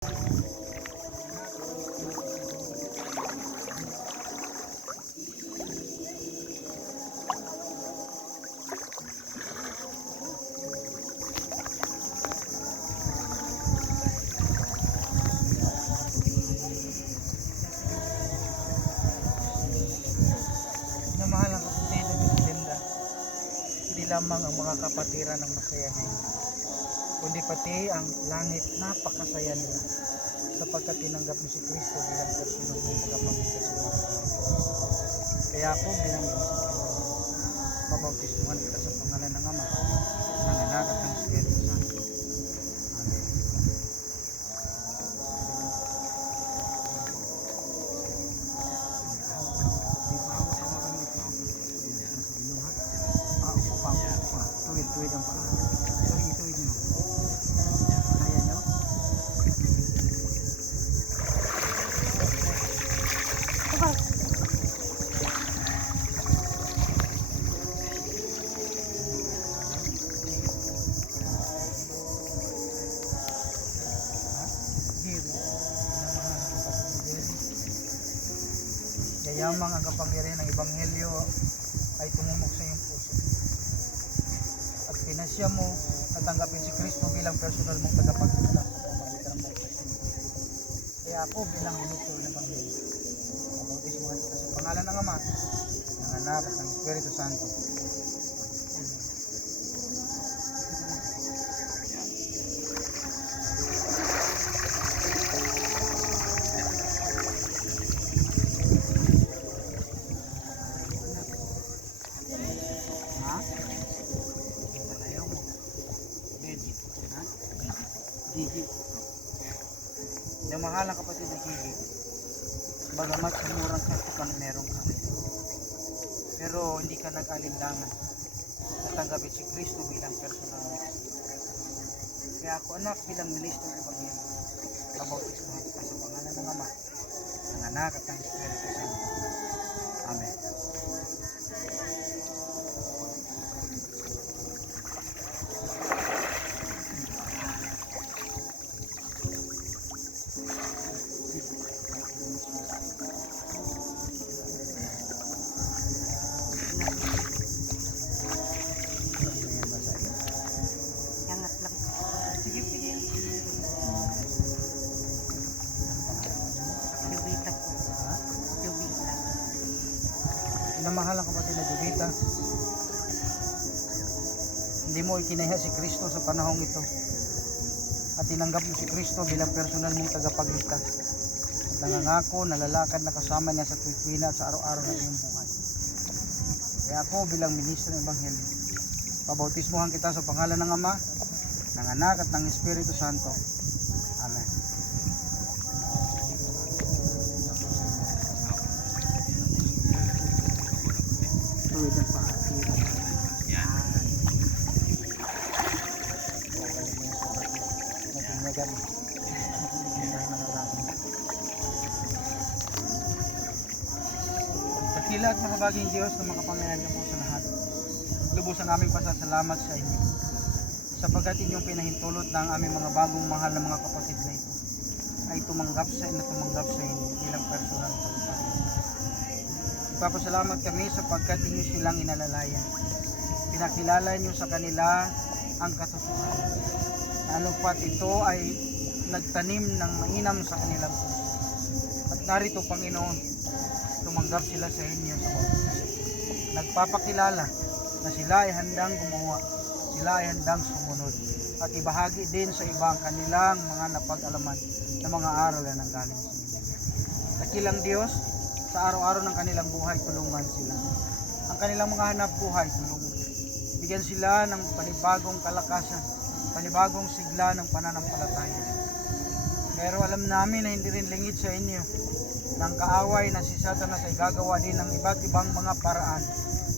Mahal ang kapatid at Linda, hindi lamang ang mga kapatiran ng masaya ngayon, kundi pati ang langit napakasaya nila sapagkat tinanggap mo si Kristo bilang personal ng tagapagligtas sa mga tao. Kaya ako bilang pabautismuhan kita sa pangalan ng Ama, ng Anak at ng Espiritu Santo. Amen. Tuwid ang paa. Tuwid mo. Kaya nyo? Yayamang ang kapangyarihan ng Ebanghelyo ay tumumok sa iyong puso. At pinasya mo na tanggapin si Kristo bilang personal mong tagapagligtas sa pamamagitan ng bautismo. Kaya ako bilang ministro ng Ebanghelyo, mabautismuhan kita sa pangalan ng Ama, ng Anak at ng Espiritu Santo. Gigi. Yung mahal na kapatid na Gigi, bagamat sa murang kasukan meron ka ngayon, pero hindi ka nag-alinlangan natanggapin si Kristo bilang personal mo. Kaya ako anak bilang ministro ng Ebanghelyo, mabautismuhan kita sa pangalan ng Ama, ng Anak at ng Espiritu Santo. Amen. Mahal ang kapatid na Jovita, hindi mo ikinahiya si Kristo sa panahong ito at tinanggap mo si Kristo bilang personal mong tagapagligtas at nangangako na lalakad na kasama niya sa tuwid-tuwina at sa araw-araw ng iyong buhay. Kaya ako bilang ministro ng Ebanghelyo, pabautismuhan kita sa pangalan ng Ama, ng Anak at ng Espiritu Santo. Amen. Tuwid ang paa. Natinyagan. Dakila at makabaging Diyos na makapangyarihan ka po sa lahat. Lubos ang aming pasasalamat sa inyo sapagkat inyong pinahintulot na ang aming mga bagong mahal na mga kapatid na ito ay tumanggap sa inyo bilang personal sa kapatid. Papasalamat kami sapagkat inyo silang inalalayan. Pinakilala nyo sa kanila ang katotohanan. Ano pat ito ay nagtanim ng mainam sa kanilang puso. At narito, Panginoon, tumanggap sila sa inyo sa bautismo. Nagpapakilala na sila ay handang gumawa, sila ay handang sumunod, at ibahagi din sa iba ang kanilang mga napag-alaman na mga aral na nanggaling sa inyo. Dakilang Diyos, sa araw-araw ng kanilang buhay, tulungan sila. Ang kanilang mga hanap buhay, tulungan. Bigyan sila ng panibagong kalakasan, panibagong sigla ng pananampalataya. Pero alam namin na hindi rin lingid sa inyo ng kaaway na si Satanas ay gagawa din ng iba't ibang mga paraan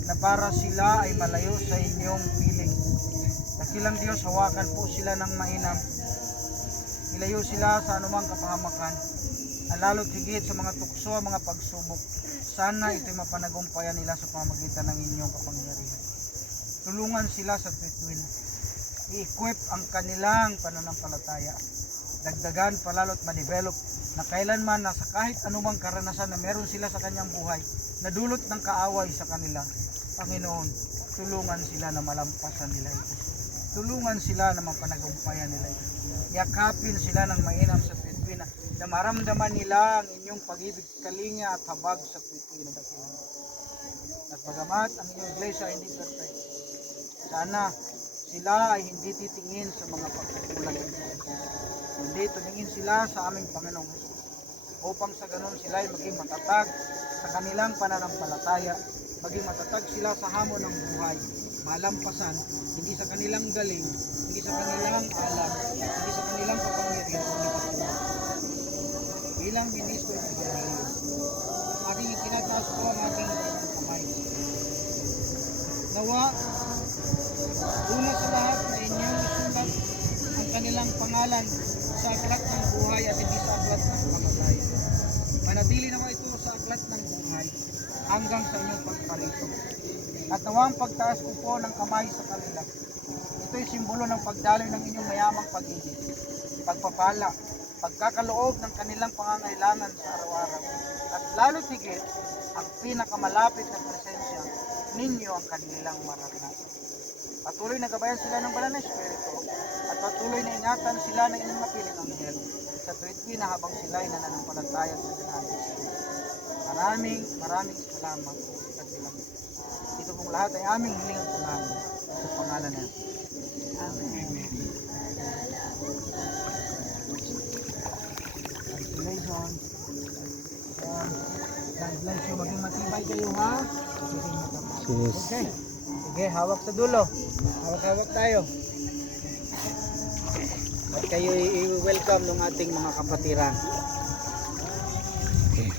na para sila ay malayo sa inyong piling. Dakilang Diyos, hawakan po sila ng mainam. Ilayo sila sa anumang kapahamakan, lalo't higit sa mga tukso, mga pagsubok. Sana ito'y mapanagumpayan nila sa pamamagitan ng inyong kapangyarihan. Tulungan sila sa tuwid-tuwina. I-equip ang kanilang pananampalataya dagdagan, palalo't ma-develop na kailanman na sa kahit anumang karanasan na meron sila sa kanyang buhay na dulot ng kaaway sa kanila. Panginoon, tulungan sila na malampasan nila ito. Tulungan sila na mapanagumpayan nila ito. Yakapin sila ng mainam sa tuwid na maramdaman nila ang inyong pag-ibig, kalinga at habag sa tuwid na dakilang. At bagamat ang inyong iglesia ay hindi perfect, sana sila ay hindi titingin sa mga pagkukulang nito. Kundi tumingin sila sa aming Panginoong Hesus upang sa ganon sila ay maging matatag sa kanilang pananampalataya, maging matatag sila sa hamon ng buhay, malampasan, hindi sa kanilang galing, hindi sa kanilang alam, hindi sa kanilang kapangyarihan, bilang ministro ng Evangelyo. Aking itinataas ko ang aking kamay. Nawa, una sa lahat na inyong isulat ang kanilang pangalan sa aklat ng buhay at hindi sa aklat ng kamatayan. Manatili nawa ito sa aklat ng buhay hanggang sa inyong pagparito. At nawa ang pagtaas ko po ng kamay sa kanila. Ito'y simbolo ng pagdaloy ng inyong mayamang pag-ibig, pagpapala, pagkakaloob ng kanilang pangangailangan sa araw-araw. At lalo't higit, ang pinakamalapit na presensya ninyo ang kanilang mararanasan. Patuloy na gabayan sila ng banal na Espiritu at patuloy na ingatan sila ng inyong mapiling anghel sa tuwid na habang sila ay nananampalataya sa dinami. Maraming salamat sa kanilang. Ito pong lahat ay aming hilingang salamat sa pangalan na. Amen. Congratulations. God bless you. Maging matibay kayo ha. Yes. Okay. Sige, hawak sa dulo. Hawak-hawak tayo. At kayo i-welcome ng ating mga kapatiran. Okay.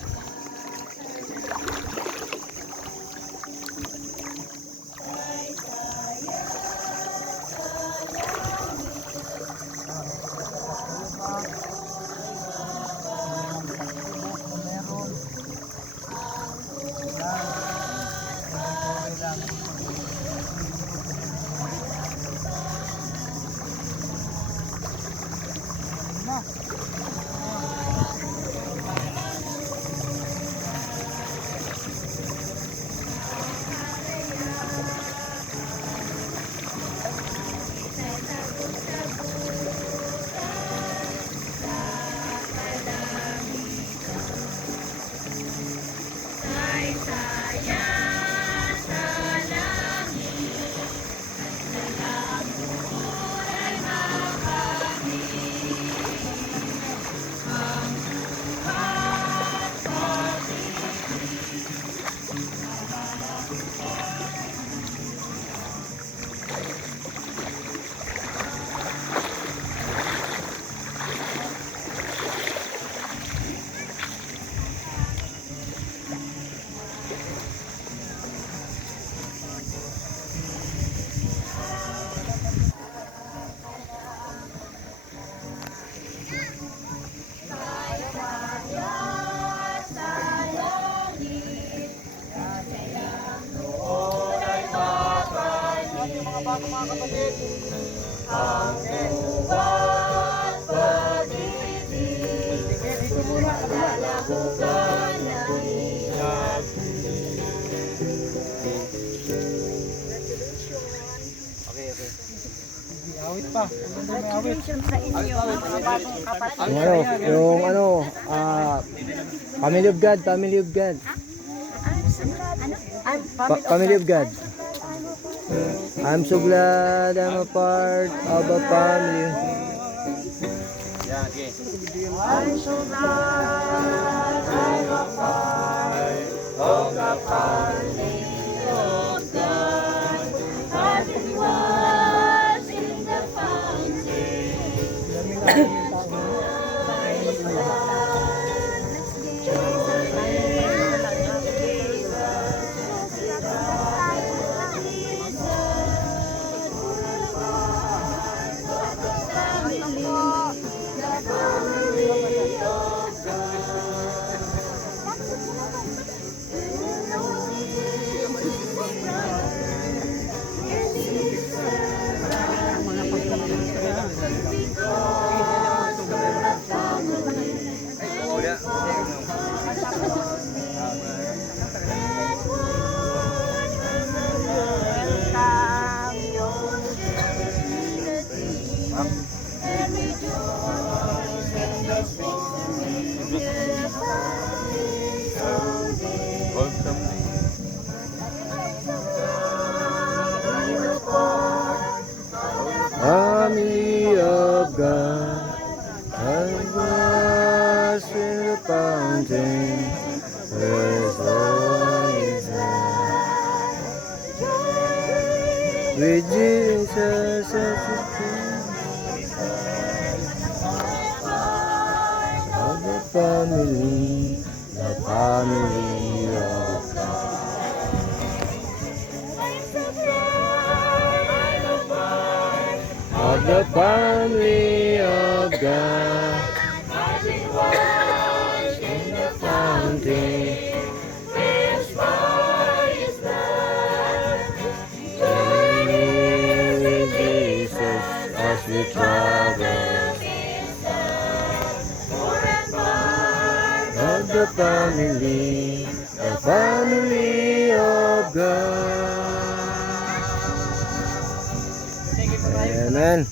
Mga kapatid. Okay. Sige, dito muna. Okay. Awit pa. May awit. Sa inyo, mga bagong kapatid. Family of God, Family of God. Family of God. I'm so glad I'm a part of a family. I'm so glad I'm a part of the family of God, as it was in the fountain. us in the fountain, where always with Jesus at the feet of the family of God. Of the family of God, in the fountain, journey with Jesus as we travel. Of the family of God. Amen.